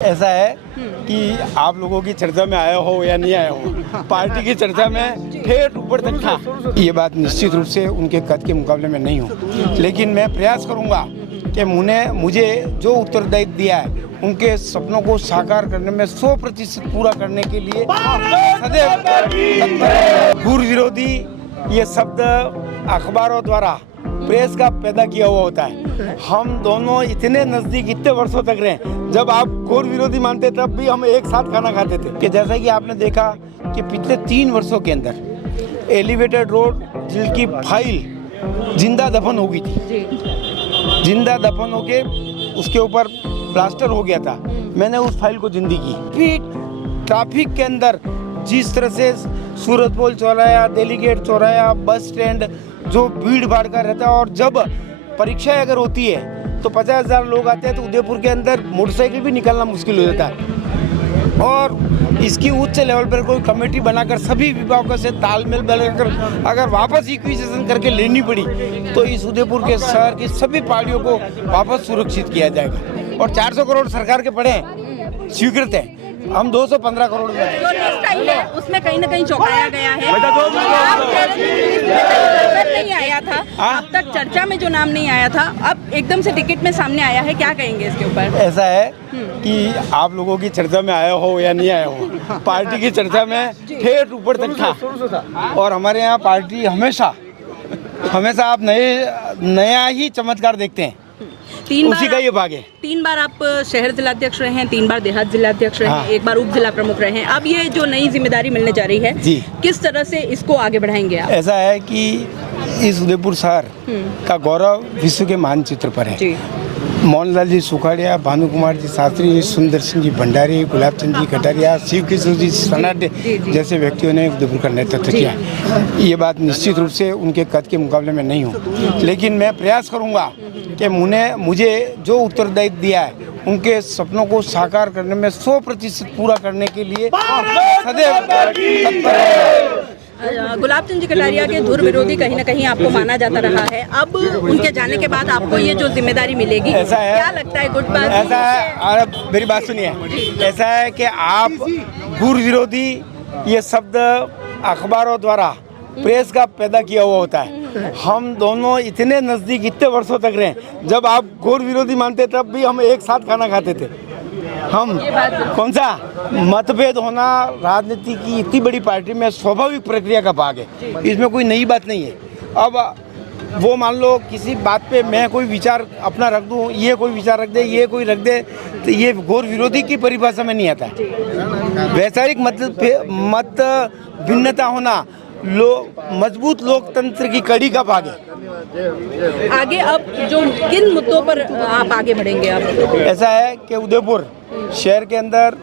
ऐसा है कि आप लोगों की चर्चा में आया हो या नहीं आया हो, पार्टी की चर्चा में ठेठ ऊपर तक था। ये बात निश्चित रूप से उनके कद के मुकाबले में नहीं हो, लेकिन मैं प्रयास करूंगा कि मुझे जो उत्तरदायित्व दिया है उनके सपनों को साकार करने में 100% पूरा करने के लिए सदैव तत्पर। घूर विरोधी ये शब्द अखबारों द्वारा प्रेस का पैदा किया हुआ होता है। हम दोनों इतने नजदीक इतने वर्षों तक रहे, जब आप घोर विरोधी मानते तब भी हम एक साथ खाना खाते थे। कि जैसा कि आपने देखा कि पिछले 3 वर्षों के अंदर एलिवेटेड रोड जिसकी फाइल जिंदा दफन हो गई थी, जिंदा दफन होके उसके ऊपर प्लास्टर हो गया था। मैंने उस फाइल को जिंदी की। फिर ट्रैफिक के अंदर जिस तरह से सूरत पोल चौराया, दिल्ली गेट चौराया, बस स्टैंड जो भीड़ भाड़ का रहता है, और जब परीक्षाएं अगर होती है तो 50,000 लोग आते हैं तो उदयपुर के अंदर मोटरसाइकिल भी निकलना मुश्किल हो जाता है। और इसकी उच्च लेवल पर कोई कमेटी बनाकर सभी विभागों से तालमेल बनाकर अगर वापस इक्विजिशन करके लेनी पड़ी तो इस उदयपुर के शहर की सभी पहाड़ियों को वापस सुरक्षित किया जाएगा। और 400 करोड़ सरकार के पड़े हैं, स्वीकृत है, हम 215 करोड़ में जो लिस्ट आई है उसमें कहीं ना कहीं चौंकाया गया है। नहीं आया था अब तक, चर्चा में जो नाम नहीं आया था अब एकदम से टिकट में सामने आया है, क्या कहेंगे इसके ऊपर? ऐसा है कि आप लोगों की चर्चा में आया हो या नहीं आया हो, पार्टी की चर्चा में ठेठ ऊपर तक था। और हमारे यहाँ पार्टी हमेशा आप नया ही चमत्कार देखते हैं, उसी का ये भाग है। 3 बार आप शहर जिलाध्यक्ष रहे हैं, 3 बार देहात जिलाध्यक्ष रहे हैं, हाँ। 1 बार उप जिला प्रमुख रहे हैं। अब ये जो नई जिम्मेदारी मिलने जा रही है जी, किस तरह से इसको आगे बढ़ाएंगे आप? ऐसा है कि इस उदयपुर शहर का गौरव विश्व के मानचित्र पर है। जी। मोहनलाल जी सुखाड़िया, भानु कुमार जी शास्त्री, सुंदर सिंह जी भंडारी, गुलाब चंद जी कटारिया, शिव किशोर जी सनाडे जैसे व्यक्तियों ने उदयपुर का नेतृत्व किया। ये बात निश्चित रूप से उनके कद के मुकाबले में नहीं हो, लेकिन मैं प्रयास करूंगा कि मुझे जो उत्तरदायित्व दिया है उनके सपनों को साकार करने में 100% पूरा करने के लिए सदैव तत्पर। गुलाब चंद जी कटारिया के धुर विरोधी कहीं ना कहीं आपको माना जाता रहा है, अब उनके जाने के बाद आपको ये जो जिम्मेदारी मिलेगी, ऐसा है, क्या लगता है? गुड बात ऐसा है, और मेरी बात सुनिए, ऐसा है कि आप घूर विरोधी ये शब्द अखबारों द्वारा प्रेस का पैदा किया हुआ होता है। हम दोनों इतने नजदीक इतने वर्षों तक रहे, जब आप घोर विरोधी मानते तब भी हम एक साथ खाना खाते थे। हम कौन सा मतभेद होना राजनीति की इतनी बड़ी पार्टी में स्वाभाविक प्रक्रिया का भाग है, इसमें कोई नई बात नहीं है। अब वो मान लो किसी बात पे मैं कोई विचार अपना रख दूं, ये कोई विचार रख दे, ये कोई रख दे, तो ये घोर विरोधी की परिभाषा में नहीं आता है। वैचारिक मत भिन्नता होना मजबूत लोकतंत्र की कड़ी का भाग है। आगे अब जो किन मुद्दों पर आप आगे बढ़ेंगे? आप ऐसा है कि उदयपुर शहर के अंदर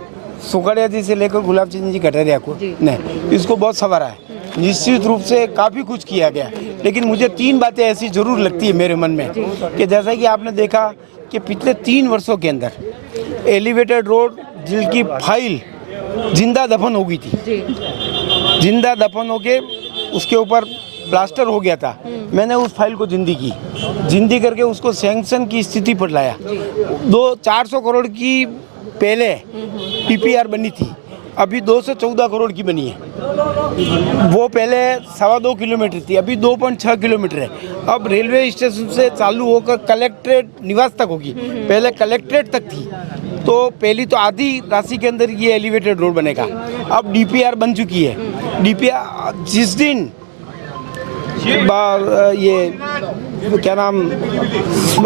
सुखाड़िया जी से लेकर गुलाब चंद जी कटारिया को ने इसको बहुत सवारा है। निश्चित रूप से काफ़ी कुछ किया गया, लेकिन मुझे 3 बातें ऐसी जरूर लगती है मेरे मन में कि जैसा कि आपने देखा कि पिछले 3 वर्षों के अंदर एलिवेटेड रोड जिसकी फाइल जिंदा दफन हो गई थी, जिंदा दफन होके उसके ऊपर प्लास्टर हो गया था। मैंने उस फाइल को जिंदी करके उसको सैंक्शन की स्थिति पर लाया। 400 करोड़ की पहले PPR बनी थी, अभी 214 करोड़ की बनी है। वो पहले 2.25 किलोमीटर थी, अभी 2.6 किलोमीटर है। अब रेलवे स्टेशन से चालू होकर कलेक्ट्रेट निवास तक होगी, पहले कलेक्ट्रेट तक थी। तो पहली तो आधी राशि के अंदर ये एलिवेटेड रोड बनेगा। अब DPR बन चुकी है। DPR जिस दिन ये क्या नाम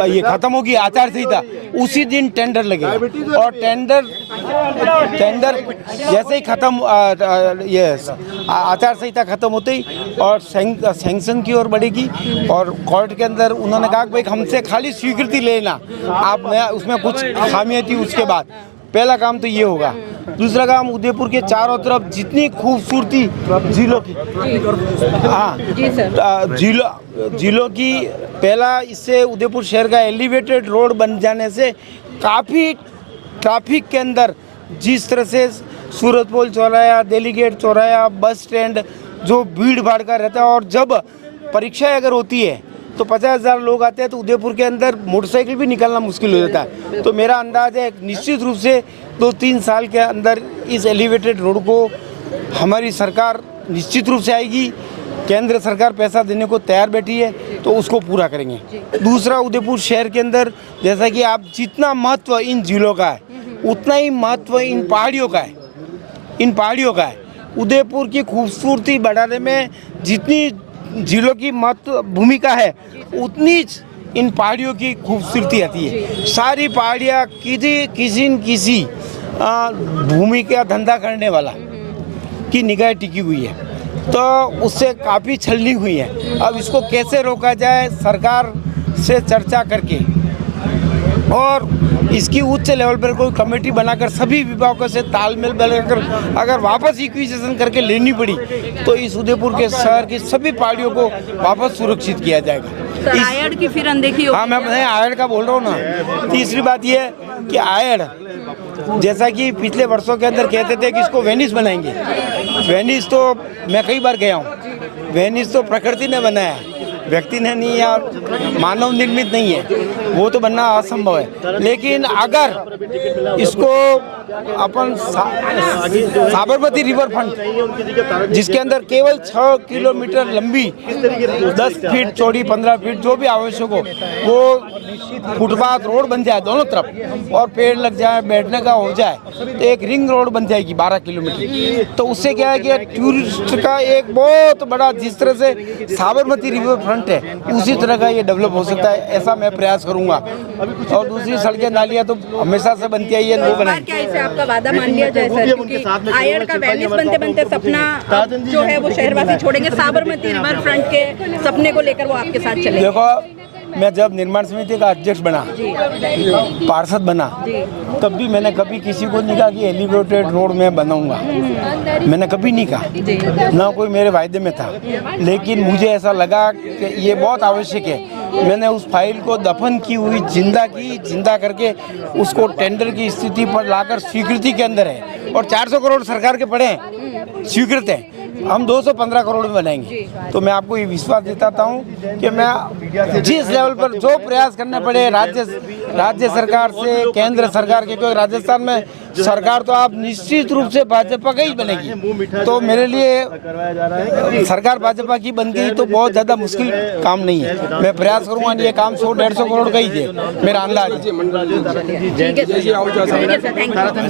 ये खत्म होगी आचार संहिता, उसी दिन टेंडर लगेगा। और टेंडर जैसे ही खत्म ये आचार संहिता खत्म होते ही और सैंक्शन की ओर बढ़ेगी। और कोर्ट के अंदर उन्होंने कहा कि भाई हमसे खाली स्वीकृति लेना, आप नया उसमें कुछ खामियां थी, उसके बाद पहला काम तो ये होगा। दूसरा काम उदयपुर के चारों तरफ जितनी खूबसूरती झीलों की, हाँ झीलों की, पहला इससे उदयपुर शहर का एलिवेटेड रोड बन जाने से काफ़ी ट्रैफिक के अंदर जिस तरह से सूरत पोल चौराया, दिल्ली गेट चौराया, बस स्टैंड जो भीड़ भाड़ का रहता है, और जब परीक्षाएं अगर होती है तो 50,000 लोग आते हैं तो उदयपुर के अंदर मोटरसाइकिल भी निकालना मुश्किल हो जाता है। तो मेरा अंदाज है निश्चित रूप से 2-3 साल के अंदर इस एलिवेटेड रोड को हमारी सरकार निश्चित रूप से आएगी। केंद्र सरकार पैसा देने को तैयार बैठी है तो उसको पूरा करेंगे। दूसरा, उदयपुर शहर के अंदर जैसा कि आप जितना महत्व इन झीलों का है उतना ही महत्व इन पहाड़ियों का है, इन पहाड़ियों का है। उदयपुर की खूबसूरती बढ़ाने में जितनी झीलों की महत्व भूमिका है उतनी इन पहाड़ियों की खूबसूरती आती है। सारी पहाड़ियाँ किसी न किसी भूमि का धंधा करने वाला की निगाह टिकी हुई है, तो उससे काफ़ी छलनी हुई है। अब इसको कैसे रोका जाए, सरकार से चर्चा करके और इसकी उच्च लेवल पर कोई कमेटी बनाकर सभी विभागों से तालमेल बनाकर अगर वापस इक्विजिशन करके लेनी पड़ी तो इस उदयपुर के शहर की सभी पहाड़ियों को वापस सुरक्षित किया जाएगा। सर, आयड़ की फिर अनदेखी होगी। हाँ, मैं आयड़ का बोल रहा हूँ ना। तीसरी बात यह है कि आयड़ जैसा कि पिछले वर्षों के अंदर कहते थे कि इसको वेनिस बनाएंगे। वेनिस तो मैं कई बार गया हूँ, वेनिस तो प्रकृति ने बनाया है, व्यक्ति ने नहीं या मानव निर्मित नहीं है, वो तो बनना असंभव है। लेकिन अगर इसको अपन साबरमती रिवर फ्रंट जिसके अंदर केवल 6 किलोमीटर लंबी 10 फीट चौड़ी 15 फीट जो भी आवश्यक हो वो फुटपाथ रोड बन जाए दोनों तरफ और पेड़ लग जाए, बैठने का हो जाए तो एक रिंग रोड बन जाएगी 12 किलोमीटर। तो उससे क्या है कि टूरिस्ट का एक बहुत बड़ा, जिस तरह से साबरमती रिवर फ्रंट है उसी तरह का ये डेवलप हो सकता है, ऐसा मैं प्रयास करूंगा। और दूसरी सड़कें नालियाँ तो हमेशा से बनती आई है, वो बनाएंगे। क्या इसे आपका वादा मान लिया जाए सर, क्योंकि आयड़ का वेनिस बनते बनते सपना जो है वो शहरवासी छोड़ेंगे, साबरमती रिवर फ्रंट के सपने को लेकर वो आपके साथ चले। देखो, मैं जब निर्माण समिति का अध्यक्ष बना, पार्षद बना, तब भी मैंने कभी किसी को नहीं कहा कि एलिवेटेड रोड में बनाऊंगा, मैंने कभी नहीं कहा, ना कोई मेरे वायदे में था। लेकिन मुझे ऐसा लगा कि ये बहुत आवश्यक है। मैंने उस फाइल को दफन की हुई जिंदा करके उसको टेंडर की स्थिति पर लाकर स्वीकृति के अंदर है और 400 करोड़ सरकार के पड़े हैं, स्वीकृत है। हम 215 करोड़ में बनाएंगे। तो मैं आपको ये विश्वास दिलाता हूँ कि मैं जिस लेवल पर जो प्रयास करने पड़े राज्य सरकार से, केंद्र सरकार के, क्योंकि राजस्थान में सरकार तो आप निश्चित रूप से भाजपा की ही बनेगी, तो मेरे लिए सरकार भाजपा की बन गई तो बहुत ज़्यादा मुश्किल काम नहीं है। मैं प्रयास करूँगा ये काम 100-150 करोड़ का ही है, मेरा अंदाज है। ठीक है सर, थैंक यू।